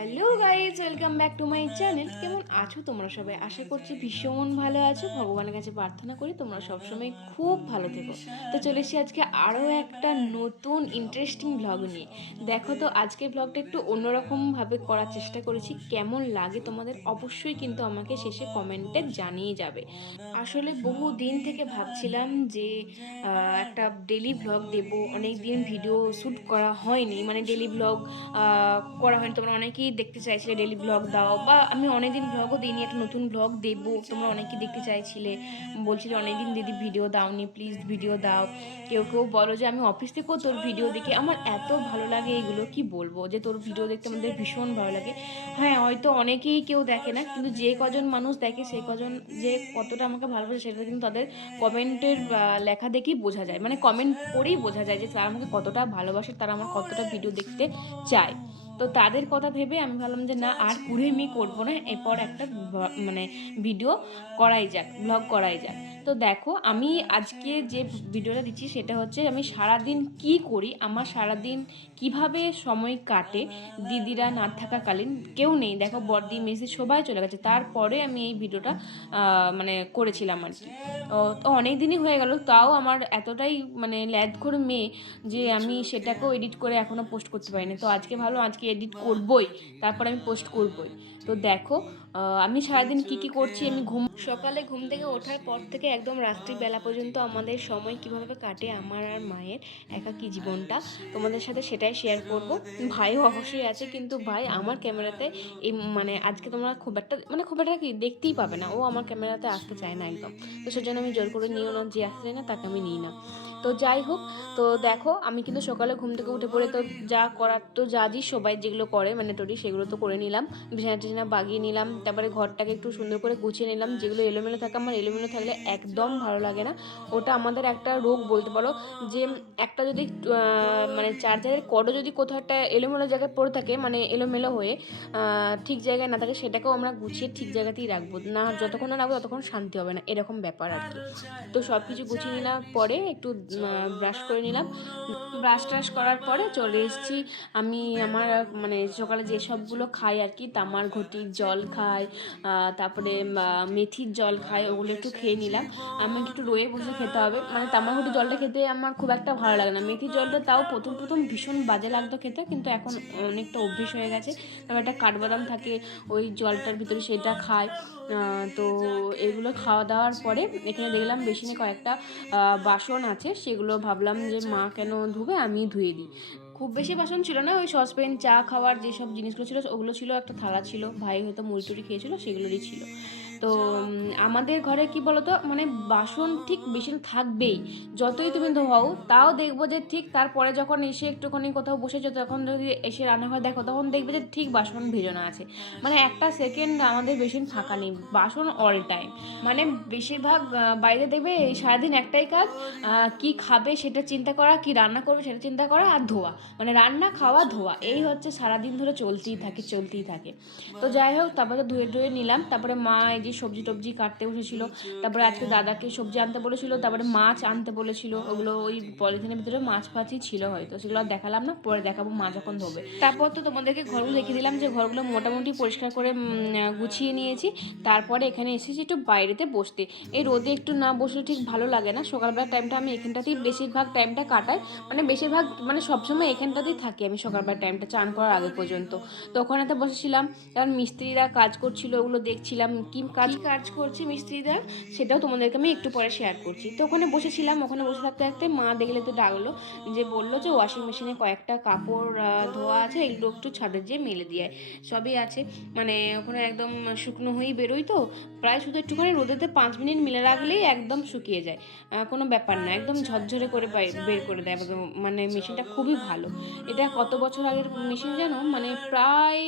Hello guys, welcome back to my channel. কেমন আছো তোমরা সবাই? আশা করছি ভীষণ ভালো আছো। ভগবানের কাছে প্রার্থনা করি তোমরা সবসময় খুব ভালো থেকো। তো চলে এসেছি আজকে আরও একটা নতুন ইন্টারেস্টিং ব্লগ নিয়ে। দেখো তো আজকের ব্লগটা একটু অন্যরকমভাবে করার চেষ্টা করেছি। কেমন লাগে তোমাদের অবশ্যই কিন্তু আমাকে শেষে কমেন্টে জানিয়ে যাবে। আসলে বহু দিন থেকে ভাবছিলাম যে একটা ডেলি ব্লগ দেব। অনেক দিন ভিডিও শ্যুট করা হয়নি, মানে ডেলি ব্লগ করা হয়নি। তোমরা অনেকেই দেখতে চাইছিলে ডেলি ব্লগ দাও, বা আমি অনেকদিন ব্লগও দিইনি, একটা নতুন ব্লগ দেবো। তোমরা অনেকেই দেখতে চাইছিলে, বলছিলে অনেকদিন দিদি ভিডিও দাওনি, প্লিজ ভিডিও দাও। কেউ কেউ বলো যে আমি অফিস থেকেও তোর ভিডিও দেখি। আমার এত ভালো লাগে এগুলো, কি বলবো, যে তোর ভিডিও দেখতে আমাদের ভীষণ ভালো লাগে। হ্যাঁ, হয়তো অনেকেই কেউ দেখে না, কিন্তু যে কজন মানুষ দেখে সেই কজন যে কতটা আমাকে ভালোবাসে সেটা কিন্তু তাদের কমেন্টের লেখা দেখেই বোঝা যায়, মানে কমেন্ট পড়েই বোঝা যায় যে তারা আমাকে কতটা ভালোবাসে, তারা আমার কতটা ভিডিও দেখতে চায়। তো তাদের কথা ভেবে আমি ভাবলাম যে না, আর কুড়েমি করবো না, এরপর একটা মানে ভিডিও করাই যাক, ব্লগ করাই যাক। তো দেখো, আমি আজকে যে ভিডিওটা দিচ্ছি সেটা হচ্ছে আমি সারাদিন কি করি, আমার সারাদিন কিভাবে সময় কাটে। দিদিরা না থাকাকালীন কেউ নেই, দেখো বড়দি মেসি সবাই চলে গেছে, তারপরে আমি এই ভিডিওটা মানে করেছিলাম আর কি। তো অনেক দিনই হয়ে গেল, তাও আমার এতটাই মানে ল্যাদ করে মেয়ে যে আমি সেটাকেও এডিট করে এখনও পোস্ট করতে পারিনি। তো আজকে ভালো, আজকে এডিট করবই, তারপরে আমি পোস্ট করবই। তো দেখো আমি সারাদিন কি কি করছি। আমি সকালে ঘুম থেকে ওঠার পর থেকে একদম রাত্রিবেলা পর্যন্ত আমাদের সময় কীভাবে কাটে আমার আর মায়ের একাকী জীবনটা তোমাদের সাথে সেটাই শেয়ার করব। ভাইও অবশ্যই আছে, কিন্তু ভাই আমার ক্যামেরাতে এই মানে আজকে তোমরা খুব একটা কি দেখতেই পাবে না, ও আমার ক্যামেরাতে আসতে চায় না একদম। তো সেজন্য আমি জোর করে নিও না, যে আসতে চায় না তাকে আমি নিই না। তো যাই হোক, তো দেখো আমি কিন্তু সকালে ঘুম থেকে উঠে পড়ে তো যা করার তো সবাই যেগুলো করে মানে টরি, সেগুলো তো করে নিলাম। বিছানা টিছানা বাগিয়ে নিলাম, তারপরে ঘরটাকে একটু সুন্দর করে গুছিয়ে নিলাম। যেগুলো এলোমেলো থাকে, আমার এলোমেলো থাকলে একদম ভালো লাগে না। ওটা আমাদের একটা রোগ বলতে পারো, যে একটা যদি মানে চার্জারের কর্ডও যদি কোথাও একটা এলোমেলো জায়গায় পড়ে থাকে, মানে এলোমেলো হয়ে ঠিক জায়গায় না থাকে, সেটাকেও আমরা গুছিয়ে ঠিক জায়গাতেই রাখবো না, যতক্ষণ না রাখবো ততক্ষণ শান্তি হবে না, এরকম ব্যাপার আর কি। তো সব কিছু গুছিয়ে নিলাম, পরে একটু ব্রাশ করে নিলাম। ব্রাশ ট্রাশ করার পরে চলে এসেছি আমি আমার মানে সকালে যে সবগুলো খাই আর কি, তামার ঘটির জল খাই, তারপরে মেথির জল খাই, ওগুলো একটু খেয়ে নিলাম। আমাকে একটু রয়ে বসে খেতে হবে, মানে তামার ঘটির জলটা খেতে আমার খুব একটা ভালো লাগে না। মেথির জলটা তাও প্রথম প্রথম ভীষণ বাজে লাগতো খেতে, কিন্তু এখন অনেকটা অভ্যেস হয়ে গেছে। তারপর একটা কাঠবাদাম থাকে ওই জলটার ভিতরে, সেটা খাই। তো এগুলো খাওয়া দাওয়ার পরে এখানে দেখলাম বেসিনে কয়েকটা বাসন আছে, সেগুলো ভাবলাম যে মা কেন ধুবে, আমি ধুয়ে দিই। খুব বেশি বাসন ছিল না, ওই সসপ্যান, চা খাওয়ার যেসব জিনিসগুলো ছিল ওগুলো ছিল, একটা থালা ছিল, ভাই হয়তো মুড়ি টুড়ি খেয়েছিল সেগুলোরই ছিল। তো আমাদের ঘরে কি বলতো, মানে বাসন ঠিক বেশি থাকবেই, যতই তুমি ধোয়াও তাও দেখবো যে ঠিক তারপরে যখন এসে একটুখানি কোথাও বসেছো, তখন যদি এসে রান্নাঘর দেখো তখন দেখবে যে ঠিক বাসন ভেজানো আছে, মানে একটা সেকেন্ড আমাদের বেশি ফাঁকা নেই, বাসন অল টাইম। মানে বেশিরভাগ বাইরে দেখবে এই সারাদিন একটাই কাজ, কি খাবে সেটা চিন্তা করা, কি রান্না করবে সেটা চিন্তা করা, আর ধোয়া, মানে রান্না খাওয়া ধোয়া, এই হচ্ছে সারাদিন ধরে চলতেই থাকে চলতেই থাকে। তো যাই হোক, তারপরে ধুয়ে টুয়ে নিলাম। তারপরে মা এই যে সবজি টবজি কাটতে বসেছিল, তারপরে আজকে দাদাকে সবজি আনতে বলেছিল, তারপরে মাছ আনতে বলেছিল, ওগুলো ওই পলিথিনের ভিতরে মাছ ফাছই ছিল হয়তো, সেগুলো আর দেখালাম না, পরে দেখাবো মা যখন ধোবে। তারপর তো তোমাদেরকে ঘরগুলো দেখে দিলাম যে ঘরগুলো মোটামুটি পরিষ্কার করে গুছিয়ে নিয়েছি। তারপরে এখানে এসেছি একটু বাইরেতে বসতে, এই রোদে একটু না বসলে ঠিক ভালো লাগে না। সকালবেলার টাইমটা আমি এখানটাতেই বেশিরভাগ টাইমটা কাটাই, মানে বেশিরভাগ মানে সবসময় এখানটাতেই থাকি আমি সকালবেলার টাইমটা, চান করার আগে পর্যন্ত। তো ওখানেতে বসেছিলাম, কারণ মিস্ত্রিরা কাজ করছিল, ওগুলো দেখছিলাম কি কাজ করছে মিস্ত্রিরা, সেটাও তোমাদেরকে আমি একটু পরে শেয়ার করছি। তো ওখানে বসেছিলাম, ওখানে বসে থাকতে থাকতে মা দেখলে তো ডাকলো, যে বললো যে ওয়াশিং মেশিনে কয়েকটা কাপড় ধোয়া আছে, এগুলো একটু ছাদে যেয়ে মেলে দিয়ে সবই আছে, মানে ওখানে একদম শুকনো হয়েই বেরোই, তো প্রায় শুধু একটুখানি রোদেতে 5 মিনিট মেলে রাখলেই একদম শুকিয়ে যায়, কোনো ব্যাপার না, একদম ঝরঝরে করে বের করে দেয় একদম, মানে মেশিনটা খুবই ভালো। এটা কত বছর আগের মেশিন জানো, মানে প্রায়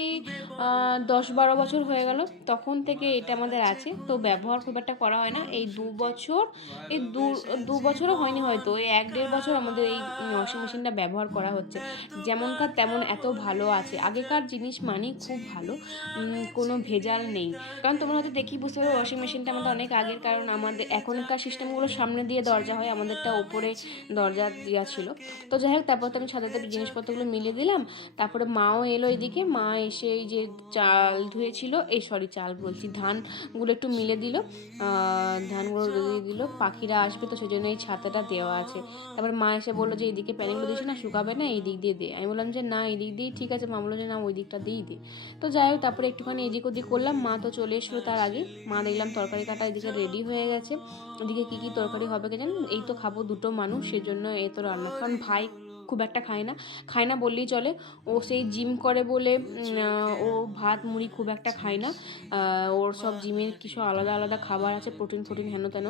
10-12 বছর হয়ে গেল, তখন থেকে এটা আমাদের আছে। তো ব্যবহার খুব একটা করা হয় না, এই 2 বছর, এই দু বছরও হয়নি হয়তো, এই 1-1.5 বছর আমাদের এই ওয়াশিং মেশিনটা ব্যবহার করা হচ্ছে। যেমনকার তেমন এত ভালো আছে, আগেকার জিনিস মানেই খুব ভালো, কোনো ভেজাল নেই। কারণ তোমরা হয়তো দেখি বুঝতে পারো ওয়াশিং মেশিনটা আমাদের অনেক আগের, কারণ আমাদের এখনকার সিস্টেমগুলো সামনে দিয়ে দরজা হয়, আমাদেরটা ওপরে দরজা দেওয়া ছিল। তো যাই হোক, তারপর তো আমি ছাদেতে জিনিসপত্রগুলো মিলিয়ে দিলাম। তারপরে মাও এলো এদিকে, মা এসে এসে এই যে চাল ধুয়েছিল, চাল বলছি, ধানগুলো একটু মিলে দিল, ধানগুলো দিয়ে দিল, পাখিরা আসবে তো সেজন্য এই ছাতাটা দেওয়া আছে। তারপর মা এসে বললো যে এইদিকে প্যানেলগুলো দিয়েছে না, শুকাবে না, এই দিক দিয়ে দে। আমি বললাম যে না, এই দিক দিয়েই ঠিক আছে। মা বললো যে না, ওই দিকটা দিয়েই দে। তো যাই হোক, তারপরে একটুখানি এদিক ওদিক করলাম, মা তো চলে এসলো তার আগে। মা দেখলাম তরকারি কাটা এদিকে রেডি হয়ে গেছে। এদিকে কী কী তরকারি হবে কে জানেন, এই তো খাবো 2টো মানুষ, সেজন্য এই তো রান্না। কারণ ভাই খুব একটা খায় না বললেই চলে। ও সেই জিম করে বলে ও ভাত মুড়ি খুব একটা খায় না। ওর সব জিমের কিছু আলাদা আলাদা খাবার আছে, প্রোটিন হেন তেন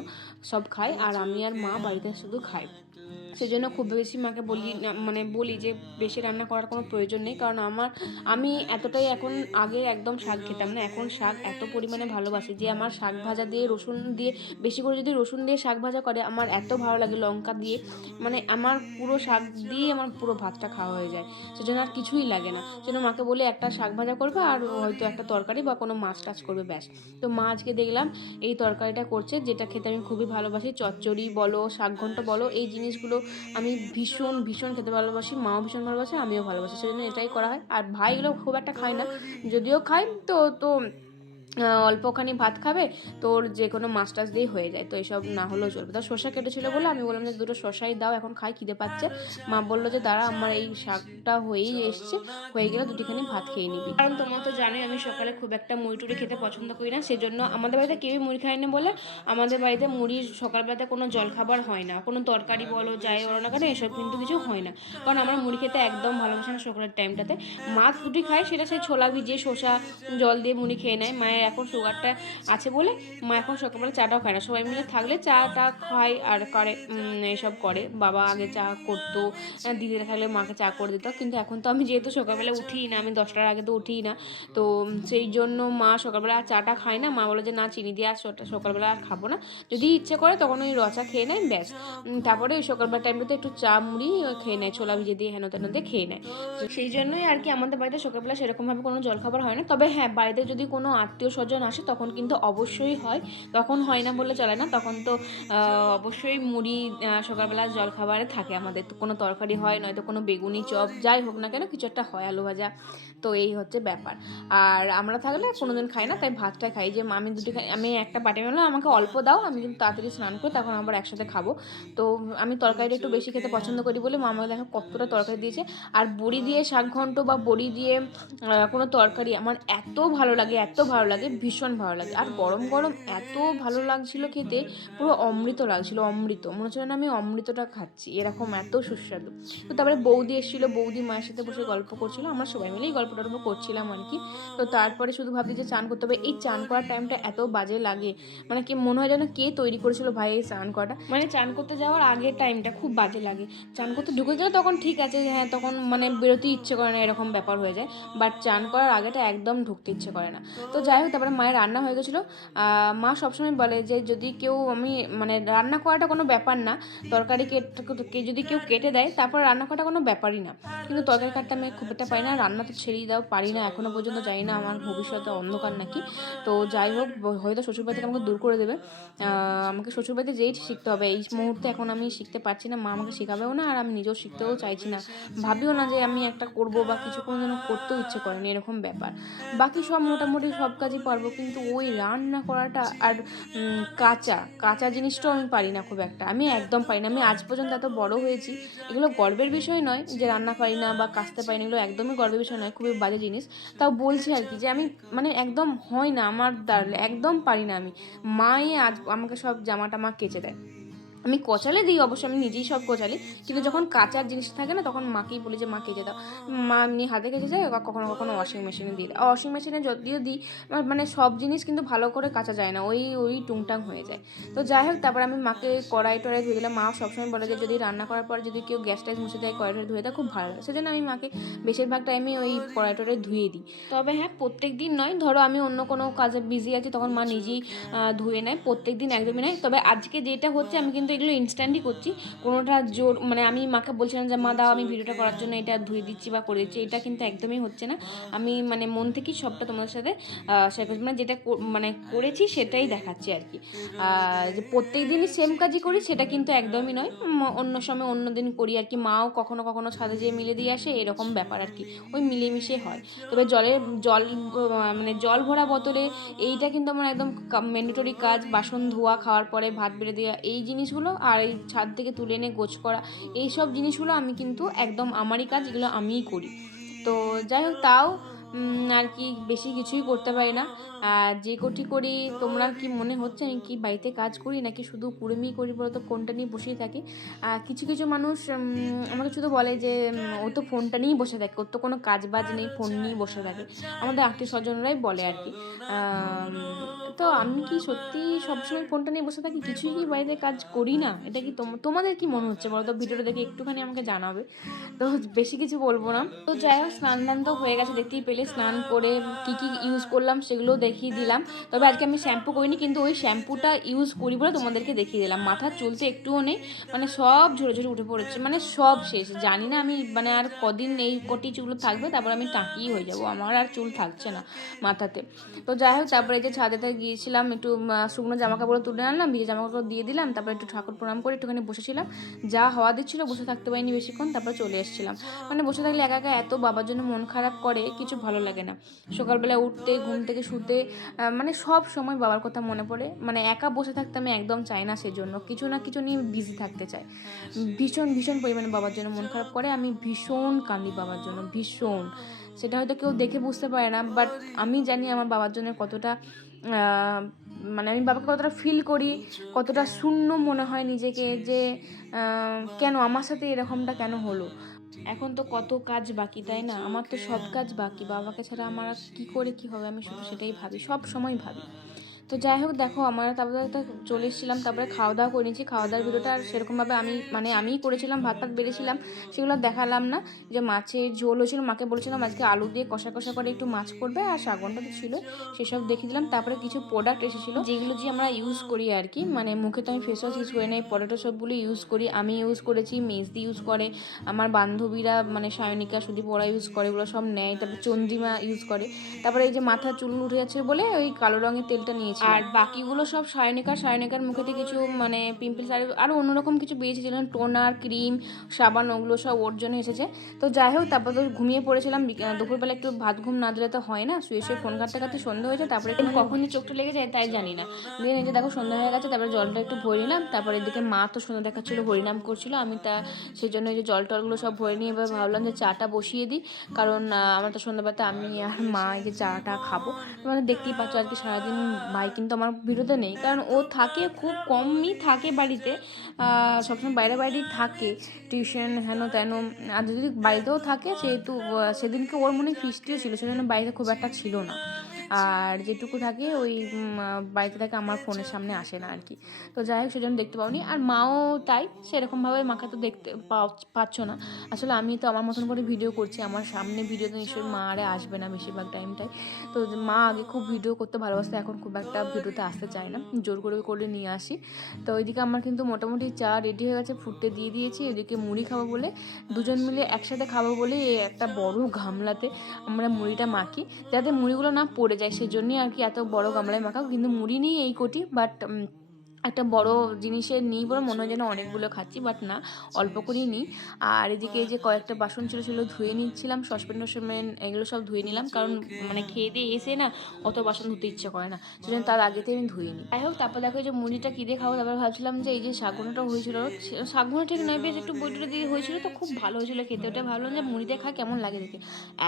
সব খায়। আর আমি আর মা বাড়িতে শুধু খাই। সেজন্য খুব বেশি মাকে বলি যে বেশি রান্না করার কোনো প্রয়োজন নেই। কারণ আমি এতটাই এখন, আগে একদম শাক খেতাম না, এখন শাক এত পরিমাণে ভালোবাসি যে আমার শাক ভাজা দিয়ে রসুন দিয়ে, বেশি করে যদি রসুন দিয়ে শাক ভাজা করে আমার এত ভালো লাগে, লঙ্কা দিয়ে, মানে আমার পুরো শাক দিয়ে আমার পুরো ভাতটা খাওয়া হয়ে যায়। সেজন্য আর কিছুই লাগে না। সেজন্য মাকে বলি একটা শাক ভাজা করবে আর হয়তো একটা তরকারি বা কোনো মাছ টাছ করবে, ব্যাস। তো মা আজকে দেখলাম এই তরকারিটা করছে, যেটা খেতে আমি খুবই ভালোবাসি। চচ্চড়ি বলো, শাক ঘন্ট বলো, এই জিনিসগুলো আমি ভীষণ খেতে ভালোবাসি। মাও ভীষণ ভালোবাসে, আমিও ভালোবাসি, সেজন্য এটাই করা হয়। আর ভাইগুলো খুব একটা খায় না, যদিও খায় তো অল্পখানি ভাত খাবে, তোর যে কোনো মাছ টাছ দিয়েই হয়ে যায়। তো এইসব না হলেও চলবে। তো শসা কেটেছিল বলে আমি বললাম যে 2টো শসাই দাও, এখন খাই, খিদে পাচ্ছে। মা বললো যে দাঁড়া, আমার এই শাকটা হয়েই এসছে, হয়ে গেলে 2টিখানি ভাত খেয়ে নিবি। কারণ তোমরা তো জানোই আমি সকালে খুব একটা মুড়ি টুড়ি খেতে পছন্দ করি না। সেজন্য আমাদের বাড়িতে কেউই মুড়ি খায় না বলে আমাদের বাড়িতে মুড়ির সকালবেলাতে কোনো জলখাবার হয় না, কোনো তরকারি বলো যাই বলো না কেন, এসব কিন্তু কিছু হয় না। কারণ আমরা মুড়ি খেতে একদম ভালোবাসি না সকালের টাইমটাতে। মাছ দুটি খায়, সেটা সেই ছোলা ভিজিয়ে শসা জল দিয়ে মুড়ি খেয়ে নেয়। মায়ের এখন সুগারটা আছে বলে মা এখন সকালবেলা চাটাও খায় না। সবাই মিলে থাকলে চাটা খায় আর করে, এসব করে। বাবা আগে চা করতো, দিদিরা থাকলে মাকে চা করে দিত। কিন্তু এখন তো আমি যেহেতু সকালবেলা উঠিই না, আমি 10টার আগে তো উঠিই না, তো সেই জন্য মা সকালবেলা আর চাটা খায় না। মা বলে যে না, চিনি দিয়ে আর সকালবেলা আর খাবো না, যদি ইচ্ছে করে তখন ওই রচা খেয়ে নেয়, ব্যাস। তারপরে ওই সকালবেলা টাইমটাতে একটু চা মুড়ি খেয়ে নেয়, ছোলা ভিজে দিয়ে হেন তেন দিয়ে খেয়ে নেয়। সেই জন্যই আর কি আমাদের বাড়িতে সকালবেলা সেরকমভাবে কোনো জলখাবার হয় না। তবে হ্যাঁ, বাড়িতে যদি কোনো আত্মীয় স্বজন আসে তখন কিন্তু অবশ্যই হয়, তখন হয় না বললে চলে না। তখন তো অবশ্যই মুড়ি সকালবেলা জলখাবারে থাকে আমাদের। তো কোনো তরকারি হয়, নয়তো কোনো বেগুনি চপ যাই হোক না কেন, কিছু একটা হয়, আলু ভাজা। তো এই হচ্ছে ব্যাপার। আর আমরা থাকলে কোনোদিন খাই না, তাই ভাতটা খাই। যে আমি আমি একটা বাটি নিলাম, আমাকে অল্প দাও, আমি কিন্তু তাড়াতাড়ি স্নান করে তখন আবার একসাথে খাবো। তো আমি তরকারিটা একটু বেশি খেতে পছন্দ করি বলে মা আমাকে দেখো কতটা তরকারি দিয়েছে। আর বড়ি দিয়ে শাক ঘন্ট বা বড়ি দিয়ে কোনো তরকারি আমার এত ভালো লাগে, ভীষণ ভালো লাগে। আর গরম গরম এত ভালো লাগছিল খেতে, পুরো অমৃত লাগছিল, অমৃত, মনে হচ্ছে না আমি অমৃতটা খাচ্ছি, এরকম এত সুস্বাদু। তো তারপরে বৌদি এসেছিলো, বৌদি মায়ের সাথে বসে গল্প করছিল, আমরা সবাই মিলেই গল্প টল্প করছিলাম আর কি। তো তারপরে শুধু ভাবছি যে চান করতে হবে। এই চান করার টাইমটা এত বাজে লাগে, মানে কি মনে হয় যেন কে তৈরি করেছিল ভাই এই চান করাটা। মানে চান করতে যাওয়ার আগের টাইমটা খুব বাজে লাগে। চান করতে ঢুকে গেলে তখন ঠিক আছে, হ্যাঁ তখন মানে বেরোতে ইচ্ছে করে না, এরকম ব্যাপার হয়ে যায়। বাট চান করার আগেটা একদম ঢুকতে ইচ্ছে করে না। তো যাই হোক, তারপরে মায়ের রান্না হয়ে গেছিলো। মা সবসময় বলে যে যদি কেউ, আমি মানে রান্না করাটা কোনো ব্যাপার না, তরকারি যদি কেউ কেটে দেয় তারপর রান্না করাটা কোনো ব্যাপারই না। কিন্তু তরকারি কাটতে আমি খুব একটা পারি না, রান্না তো ছেড়েই দাও, পারি না এখনও পর্যন্ত, জানি না আমার ভবিষ্যতে অন্ধকার নাকি। তো যাই হোক, হয়তো শ্বশুরবাড়ি থেকে আমাকে দূর করে দেবে। আমাকে শ্বশুরবাড়িতে যেই শিখতে হবে, এই মুহূর্তে এখন আমি শিখতে পারছি না, মা আমাকে শেখাবেও না, আর আমি নিজেও শিখতেও চাইছি না। ভাবিও না যে আমি একটা করব বা কিছু কোনো যেন করতেও ইচ্ছে করেনি, এরকম ব্যাপার। বাকি সব মোটামুটি সব কাজই পারবো, কিন্তু ওই রান্না করাটা আর কাঁচা জিনিসটাও আমি পারি না খুব একটা, আমি একদম পারি না। আমি আজ পর্যন্ত এত বড় হয়েছি, এগুলো গর্বের বিষয় নয় যে রান্না পারি না বা কাচতে পারি না, এগুলো একদমই গর্বের বিষয় নয়, খুবই বাজে জিনিস। তাও বলছি আর কি যে আমি মানে একদম হয় না আমার দ্বারা, একদম পারি না আমি। মাই আজ আমাকে সব জামা টামা কেচে দেয়, আমি কচালে দিই অবশ্য, আমি নিজেই সব কচালি, কিন্তু যখন কাচার জিনিস থাকে না তখন মাকেই বলি যে মা কেচে দাও। মা এমনি হাতে কেচে যায়, কখনো কখনো ওয়াশিং মেশিনে দিয়ে দেয়। ওয়াশিং মেশিনে যদিও দিই, মানে সব জিনিস কিন্তু ভালো করে কাচা যায় না, ওই টুংটাং হয়ে যায়। তো যাই হোক, তারপর আমি মাকে কড়াই টড়াই ধুয়ে দিলাম। মা সবসময় বলে যে যদি রান্না করার পর যদি কেউ গ্যাস টাইস মুছে দেয়, কড়াই টড়াই ধুয়ে দেয়, খুব ভালো লাগে। সেজন্য আমি মাকে বেশিরভাগ টাইমে ওই কড়াই টড়াই ধুয়ে দিই। তবে হ্যাঁ, প্রত্যেক দিন নয়, ধরো আমি অন্য কোনো কাজে বিজি আছি তখন মা নিজেই ধুয়ে নেয়, প্রত্যেক দিন একদমই নয়। তবে আজকে যেটা হচ্ছে, আমি কিন্তু এগুলো ইনস্ট্যান্টই করছি, কোনোটা জোর মানে আমি মাকে বলছিলাম যে মা দাও আমি ভিডিওটা করার জন্য এটা ধুয়ে দিচ্ছি বা করে দিচ্ছি, এটা কিন্তু একদমই হচ্ছে না। আমি মানে মন থেকেই সবটা তোমাদের সাথে শেয়ার করছি, মানে যেটা মানে করেছি সেটাই দেখাচ্ছি আর কি। যে প্রত্যেক দিনই সেম কাজই করি সেটা কিন্তু একদমই নয়, অন্য সময় অন্য দিন করি আর কি। মাও কখনো কখনো ছাদে যেয়ে মিলে দিয়ে আসে, এরকম ব্যাপার আর কি, ওই মিলেমিশে হয়। তবে জল মানে জল ভরা বোতলে এইটা কিন্তু আমার একদম ম্যান্ডেটরি কাজ। বাসন ধোয়া, খাওয়ার পরে ভাত বেড়ে দেওয়া, এই জিনিসগুলো আর এই ছাদ থেকে তুলে এনে গোছ করা, এই সব জিনিসগুলো আমি কিন্তু একদম আমারই কাজ, এগুলো আমিই করি। তো যাই হোক, তাও আর কি বেশি কিছুই করতে পারি না। আর যে কটি করি, তোমরা কি মনে হচ্ছে আমি কি বাড়িতে কাজ করি নাকি শুধু কুড়েমি করি বলো তো, ফোনটা নিয়ে বসেই থাকি। কিছু কিছু মানুষ আমাকে শুধু বলে যে ও তো ফোনটা নিয়েই বসে থাকে, ওর তো কোনো কাজ বাজ নেই, ফোন নিয়েই বসে থাকে। আমাদের আত্মীয় স্বজনরাই বলে আর কি। তো আমি কি সত্যি সবসময় ফোনটা নিয়ে বসে থাকি, কিছুই কি বাড়িতে কাজ করি না? এটা কি তোমাদের কি মনে হচ্ছে বলো তো? ভিডিওটা দেখে একটুখানি আমাকে জানাবে। তো বেশি কিছু বলবো না। তো যাই হোক, স্নান দান তো হয়ে গেছে দেখতেই পেলে। স্নান করে কী কী ইউজ করলাম সেগুলোও দেখিয়ে দিলাম। তবে আজকে আমি শ্যাম্পু করিনি, কিন্তু ওই শ্যাম্পুটা ইউজ করি বলে তোমাদেরকে দেখিয়ে দিলাম। মাথার চুল তো একটুও নেই, মানে সব ঝরে ঝরে উঠে পড়েছে, মানে সব শেষ। জানি না আমি মানে আর কদিন এই কটি চুল থাকবে, তারপর আমি টাকিই হয়ে যাব, আমার আর চুল থাকছে না মাথাতে। তো যাই হোক, তারপরে যে ছাদেতে গিয়েছিলাম, একটু শুকনো জামা কাপড় তুলে আনলাম, ভিজে জামা কাপড় দিয়ে দিলাম, তারপর একটু ঠাকুর প্রণাম করে একটুখানি বসেছিলাম। যা হাওয়া দিচ্ছিলো, বসে থাকতে পারিনি বেশিক্ষণ, তারপর চলে এসেছিলাম। মানে বসে থাকলে একা একা এত বাবার জন্য মন খারাপ করে, কিছু ভালো লাগে না। সকালবেলা উঠতে, ঘুম থেকে শুতে, মানে সব সময় বাবার কথা মনে পড়ে। মানে একা বসে থাকতে আমি একদম চাই না, সেজন্য কিছু না কিছু নিয়ে বিজি থাকতে চাই। ভীষণ ভীষণ পরিমাণে বাবার জন্য মন খারাপ করে, আমি ভীষণ কাঁদি বাবার জন্য, ভীষণ। সেটা হয়তো কেউ দেখে বুঝতে পারে না, বাট আমি জানি আমার বাবার জন্য কতটা মানে আমি বাবাকে কতটা ফিল করি, কতটা শূন্য মনে হয় নিজেকে, যে কেন আমার সাথে এরকমটা কেন হলো। এখন তো কত কাজ বাকি, তাই না? আমার তো সব কাজ বাকি, বাবাকে ছাড়া আমার কি করে কি হবে, আমি শুধু সেটাই ভাবি, সব সময় ভাবি। তো যাই হোক, দেখো আমরা তারপরে একটা চলে এসেছিলাম, তারপরে খাওয়া দাওয়া করে নিয়েছি। খাওয়া দাওয়ার ভিডিওটা আর সেরকমভাবে আমিই করেছিলাম, ভাত ভাত বেড়েছিলাম, সেগুলো দেখালাম না। যে মাছের ঝোল হয়েছিল, মাকে বলেছিলাম আজকে আলু দিয়ে কষা কষা করে একটু মাছ করবে, আর শাগনটা তো ছিল, সেসব দেখিয়ে দিলাম। তারপরে কিছু প্রোডাক্ট এসেছিলো যেগুলো যে আমরা ইউজ করি আর কি, মানে মুখে তো আমি ফেস ওয়াশ ইউজ করি না, পটেটো সবগুলো ইউজ করি। আমি ইউজ করেছি, মেজদি ইউজ করে, আমার বান্ধবীরা মানে সায়নিকা, সুদীপ, ওরা ইউজ করে, ওগুলো সব নেয়। তারপরে চন্দ্রিমা ইউজ করে। তারপরে এই যে মাথা চুল উঠে যাচ্ছে বলে ওই কালো রঙের তেলটা নিয়েছি। আর বাকিগুলো সব সায়নিকার মুখেতে কিছু মানে পিম্পলস আর আরও অন্যরকম কিছু বেরিয়েছে, যেমন টোনার, ক্রিম, সাবান, ওগুলো সব ওর জন্য এসেছে। তো যাই হোক, তারপর তো ঘুমিয়ে পড়েছিলাম। দুপুরবেলা একটু ভাত ঘুম না দিলে তো হয় না, শুয়ে শুয়ে ফোন ঘাটতে ঘাটতে সন্ধ্যা হয়েছে, তারপরে কখনই চোখটা লেগে যায় তাই জানি না। দিয়ে নিজে দেখো সন্ধ্যা হয়ে গেছে, তারপরে জলটা একটু ভরে নিলাম। তারপরে এদিকে মা তো সন্ধ্যা দেখাচ্ছিল, হরিনাম করছিল, আমি তা সেই জন্য এই যে জল টলগুলো সব ভরে নিয়ে এবার ভাবলাম যে চাটা বসিয়ে দিই, কারণ আমার তো সন্ধ্যাবেলাতে আমি আর মা এই যে চাটা খাবো। তোমাদের দেখতেই পাচ্ছ আর কি, সারাদিন ভাই কিন্তু আমার ভিডিওতে নেই, কারণ ও থাকে খুব কমই থাকে বাড়িতে, সবসময় বাইরে বাইরেই থাকে, টিউশন হেন তেন। আর যদি বাড়িতেও থাকে, সেহেতু সেদিনকে ওর মনে ফিস্টিও ছিল, সেজন্য বাইরে খুব একটা ছিল না। আর যেটুকু থাকে ওই বাড়িতে থাকে, আমার ফোনের সামনে আসে না আর কি। তো যাই হোক, সেজন্য দেখতে পাওনি। আর মাও তাই, সেরকমভাবে মাকে তো দেখতে পাচ্ছ না। আসলে আমি তো আমার মতন করে ভিডিও করছি, আমার সামনে ভিডিওতে নিশ্চয়ই মা আরে আসবে না বেশিরভাগ টাইমটাই। তো মা আগে খুব ভিডিও করতে ভালোবাসতো, এখন খুব একটা ভিডিওতে আসতে চায় না, জোর করে করে নিয়ে আসি। তো ওইদিকে আমার কিন্তু মোটামুটি চা রেডি হয়ে গেছে, ফুটতে দিয়ে দিয়েছি। এদিকে মুড়ি খাবো বলে, দুজন মিলে একসাথে খাবো বলে একটা বড় গামলাতে আমরা মুড়িটা মাখি, যাতে মুড়িগুলো না পড়ে যায়, সেই জন্যই আর কি এত বড় গামলায় মাখাও। কিন্তু মুড়ি নিই এই কোটি, বাট একটা বড় জিনিসের নিই বলে মনে হয় যেন অনেকগুলো খাচ্ছি, বাট না, অল্প করেই নিই। আর এদিকে এই যে কয়েকটা বাসন ছিল, সেগুলো ধুয়ে নিচ্ছিলাম, সসপ্যান এগুলো সব ধুয়ে নিলাম, কারণ মানে খেয়ে দিয়ে এসে না অত বাসন ধুতে ইচ্ছে করে না, সেজন্য তার আগেতে আমি ধুয়ে নিই। যাই হোক, তারপর দেখো যে মুড়িটা কী দিয়ে খাবো, তারপর ভাবছিলাম যে এই যে শাকগুলোটা হয়েছিল, শাকগুলো ঠিক নয়, বেশ একটু বইটা দিয়ে হয়েছিল, তো খুব ভালো হয়েছিল খেতে। ওটা ভাবলাম যে মুড়ি দিয়ে খাই কেমন লাগে দেখে,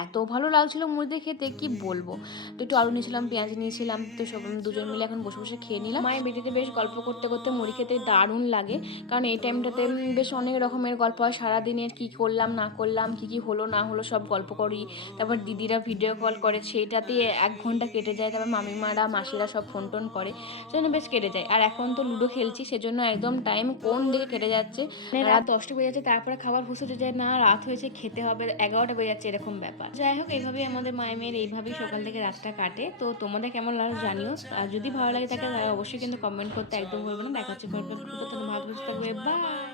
এত ভালো লাগছিল মুড়ি দিয়ে খেতে কি বলবো। তো একটু আলু নিয়েছিলাম, পেঁয়াজ নিয়েছিলাম, তো সব দুজন মিলে এখন বসে বসে খেয়ে নিলাম। মায়ের বেটিতে বেশ গল্প করতে করতে মুড়ি খেতে দারুণ লাগে, কারণ এই টাইমটাতে বেশ অনেক রকমের গল্প হয়, সারাদিনের কী করলাম না করলাম, কী হলো না হলো সব গল্প করি। তারপর দিদিরা ভিডিও কল করে, সেইটাতে 1 ঘন্টা কেটে যায়। তারপর মামিমারা, মাসিরা সব ফোন টোন করে, সেজন্য বেশ কেটে যায়। আর এখন তো লুডো খেলছি, সেজন্য একদম টাইম কোন দিকে কেটে যাচ্ছে, রাত 10টা বেজে যাচ্ছে, তারপরে খাবার বসে যায় না, রাত হয়েছে খেতে হবে, 11টা বেজে যাচ্ছে, এরকম ব্যাপার। যাই হোক, এইভাবেই আমাদের মায়ের মেয়ের এইভাবেই সকাল থেকে রাতটা কাটে। তো তোমাদের কেমন লাগে জানিও, আর যদি ভালো লাগে থাকে তাহলে অবশ্যই কিন্তু কমেন্ট করতে একদম একদম ভুলবে না। দেখা হচ্ছে পরবর্তী ভিডিওতে। ভালো থাকবে। বাই।